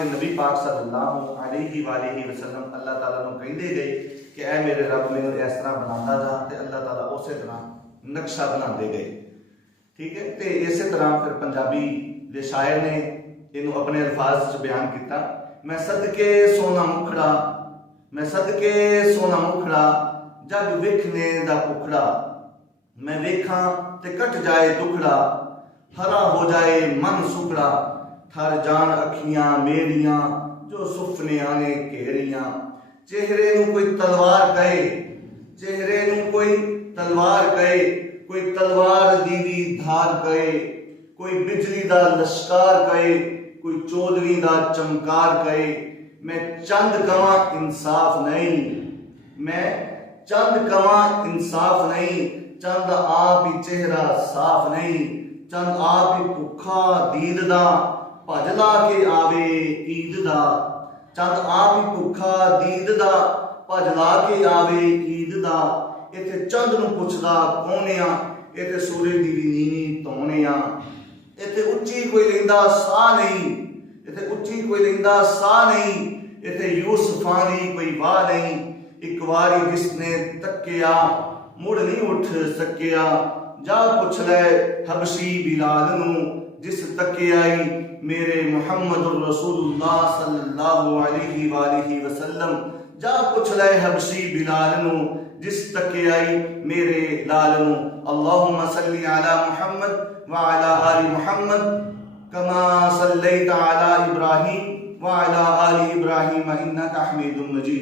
कि नबी पाक सल्लल्लाहु अलैहि वसल्लम अल्लाह ताला नूं कहंदे गए कि ऐ मेरे रब मैनूं इस तरह बनांदा जा, ते अल्लाह ताला उस तरह नक्शा बनाते गए। ठीक है, तो इस तरह फिर पंजाबी दे शायर ने इनू अपने अल्फाज च बयान किया। मैं सदके सोना मुखड़ा, मैं सदके सोना मुखड़ा, जग वेखने दा भुखड़ा, मैं वेखा ते कट जाए दुखड़ा, हरा हो जाए मन सुखड़ा, थर जान अखियां मेरियां, जो सुफने आने घेरियां। चेहरे नू कोई तलवार कहे, चेहरे नू कोई तलवार कहे, कोई तलवार दीवी धार कहे, कोई बिजली दा लश्कार कहे, कोई चौधरी दा चमकार कहे। मैं चंद कवां इंसाफ नहीं, मैं चंद कवां इंसाफ नहीं, चंद आप ही चेहरा साफ नहीं, चंद आप ही भुखा दीद दा, भज ला के आवे ईद दा। चंद आप ही भुखा दीद दा, भज ला के आवे ईद दा। इत्थे चंद नूं पुछदा कौन आ, इत्थे सूरज दी भी नीवी धौने आ। इत्थे उच्ची कोई लैंदा साह नहीं, इत्थे उच्ची कोई लैंदा साह नहीं, इत्थे यूसुफां दी कोई वाह नहीं। एक वारी जिसने तकिया मुड़ नहीं उठ सकिया, जा पुछ लै हबशी बिलाल नूं, जिस तकियाई मेरे मुहम्मदुर रसूलुल्लाह सल्लल्लाहु अलैहि वसल्लम। जा पुछ लै हबशी बिलाल नूं, जिस तकियाई मेरे लाल नूं। अल्लाहुम्मा सल्ली अला मुहम्मद व अला आलि मुहम्मद कमा सल्लैता अला इब्राहीम व अला आलि इब्राहीम इन्नका हमीदुम मजीद।